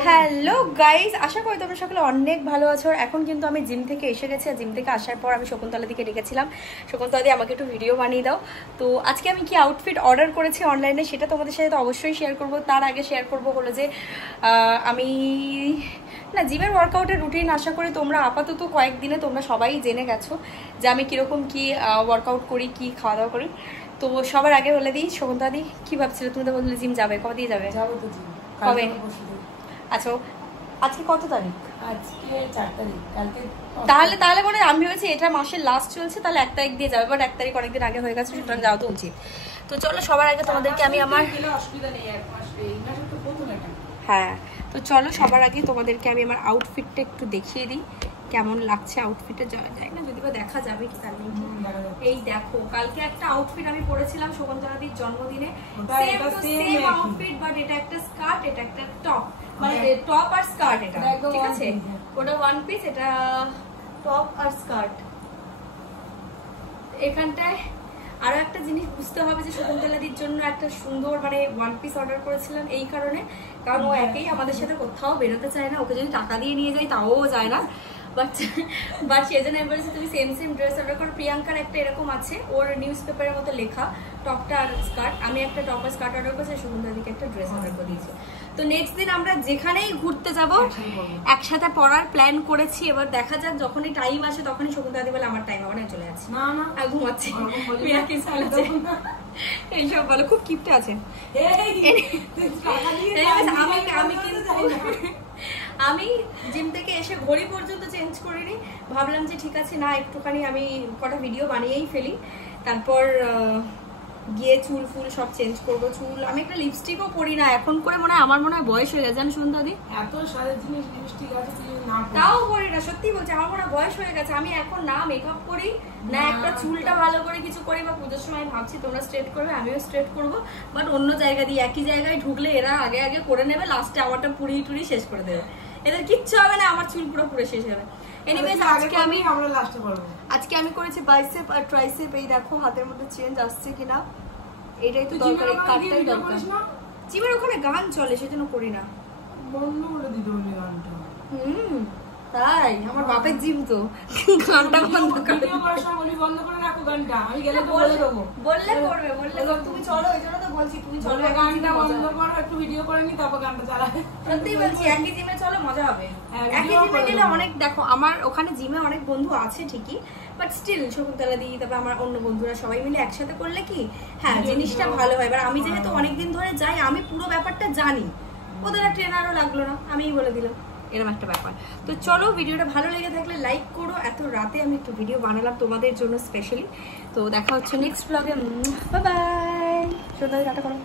Hello guys, আশা করি তোমরা সকলে অনেক ভালো আছো। এখন কিন্তু আমি জিম থেকে এসে গেছি। আর জিম থেকে আসার পর আমি শকুন্তলা দিকে ডেকেছিলাম, শকুন্তলা দি আমাকে একটু ভিডিও বানিয়ে দাও। তো আজকে আমি কি আউটফিট অর্ডার করেছি অনলাইনে সেটা তোমাদের সাথে তো অবশ্যই শেয়ার করব। তার আগে শেয়ার করব হলো যে আমি জিমের ওয়ার্কআউটের রুটিন আশা করি তোমরা আপাতত কয়েকদিনে তোমরা সবাই জেনে গেছো যে আমি কীরকম কী ওয়ার্কআউট করি, কি খাওয়া দাওয়া করি। তো সবার আগে বলে দিই, শকুন্তলা দি কী ভাবছিলে? তুমি তো বললে জিম যাবে, কবে দিয়ে যাবে? যাবো তো জিম কবে? আচ্ছা, আজকে কত তারিখ? আজকে 4 তারিখ। কালকে তাহলে মনে হয় আমি ভেবেছি এটা মাসের লাস্ট চলছে, তাহলে 1 তারিখ দিয়ে যাবে, বাট 1 তারিখ অনেকদিন আগে হয়ে গেছে, সুতরাং যাওয়া তো উচিত। তো চলো সবার আগে তোমাদেরকে আমি আমার অসুবিধা নেই, এক মাস এই মাসে তো প্রথম এটা। হ্যাঁ, তো চলো সবার আগে তোমাদেরকে আমি আমার আউটফিটটা একটু দেখিয়ে দিই কেমন লাগছে। আউটফিটে যাওয়া যায় না, যদি বা দেখা যাবে কি তার নেই। এই দেখো, কালকে একটা আউটফিট আমি পরেছিলাম শকুন্তলা দির জন্মদিনে, সেম আউটফিট, বাট এটা একটা স্কার্ট, এটা একটা টপ, মানে টপ আর স্কার্ট, এটা ঠিক আছে। ওটা ওয়ান পিস, এটা টপ আর স্কার্ট। এখানটায় আরো একটা জিনিস বুঝতে হবে যে শকুন্তলা দির জন্য একটা সুন্দর মানে ওয়ান পিস অর্ডার করেছিলাম এই কারণে, কারণ ও একেই আমাদের সাথে কোথাও বেরোতে চায় না। ওকে যদি টাকা দিয়ে নিয়ে যাই তাও যায় না, বাট সেজন্য আমি বলেছি তুমি সেম ড্রেস অর্ডার করো। প্রিয়াঙ্কার একটা এরকম আছে, ওর নিউজ পেপারের মতো লেখা টপটা আর স্কার্ট। আমি একটা টপ আর স্কার্ট অর্ডার করেছি, শকুন্তলা দিকে একটা ড্রেস অর্ডার করে দিয়েছি। তো নেক্সট দিন আমরা যেখানেই ঘুরতে যাব একসাথে পড়ার প্ল্যান করেছি। এবার দেখা যাক, যখনই টাইম আসে তখনই শকুন্তলা দি বলে আমার টাইম হবে না, চলে যাচ্ছে, না না আর ঘুমাচ্ছি, এইসব বলে। খুব কিপটে আছে। আমি জিম থেকে এসে ঘড়ি পর্যন্ত চেঞ্জ করিনি, ভাবলাম যে ঠিক আছে না একটুখানি আমি কটা ভিডিও বানিয়েই ফেলি, তারপর গিয়ে চুল ফুল সব চেঞ্জ করবো। চুল আমি একটা লিপস্টিকও পরি না এখন করে, মনে হয় আমার মনে হয় বয়স হয়ে গেছে। জানো সুন্দর দি, এত সারা জিনিস লিপস্টিক আছে তুই না তাও পরি না, সত্যি বলছি আমার মনে হয় বয়স হয়ে গেছে। আমি এখন না মেকআপ করি না একটা চুলটা ভালো করে কিছু করি, বা পুজোর সময় ভাবছি তোমরা স্ট্রেট করবে আমিও স্ট্রেট করবো, বাট অন্য জায়গা দিয়ে একই জায়গায় ঢুকলে এরা আগে আগে করে নেবে, লাস্টে আমারটা পুরি টুরি শেষ করে দেবে। এদের কিচ্ছু হবে না, আমার চুল পুরো পুরো শেষ হবে। এনিওয়েজ আজকে আমি করেছি বাইসেপ আর ট্রাইসেপ। এই দেখো হাতের মধ্যে চেঞ্জ আসছে কিনা, এটাই তো দরকার, এই কাটটাই দরকার। জিমের ওখানে গান চলে সেজন্য করি না, বন্ধ করে দিতে বলি গানটা। তাই আমার বাপের জিম তো গানটা বন্ধ করে ভিডিও করার সময় বলি বন্ধ করে রাখো গানটা, আমি গেলে তো বলে দেবো। বললে করবে, বললে তুমি চলো, এই জন্য তো বলছি তুমি চলো, গানটা বন্ধ করো, একটু ভিডিও করে নি তারপর গানটা চালাবে। সত্যি বলছি একই জিমে চলো, মজা হবে। একই জিমে গেলে অনেক, দেখো আমার ওখানে জিমে অনেক বন্ধু আছে ঠিকই, বাট স্টিল শকুন্তলা দি তারপর আমার অন্য বন্ধুরা সবাই মিলে একসাথে করলে কি হ্যাঁ জিনিসটা ভালো হয়। এবার আমি যেহেতু অনেকদিন ধরে যাই, আমি পুরো ব্যাপারটা জানি, ওদের আর ট্রেনারও লাগলো না, আমিই বলে দিলাম, এরকম একটা ব্যাপার। তো চলো, ভিডিওটা ভালো লেগে থাকলে লাইক করো। এত রাতে আমি একটু ভিডিও বানালাম তোমাদের জন্য স্পেশালি। তো দেখা হচ্ছে নেক্সট ব্লগে। Bye bye. সোনালি টাটা করো।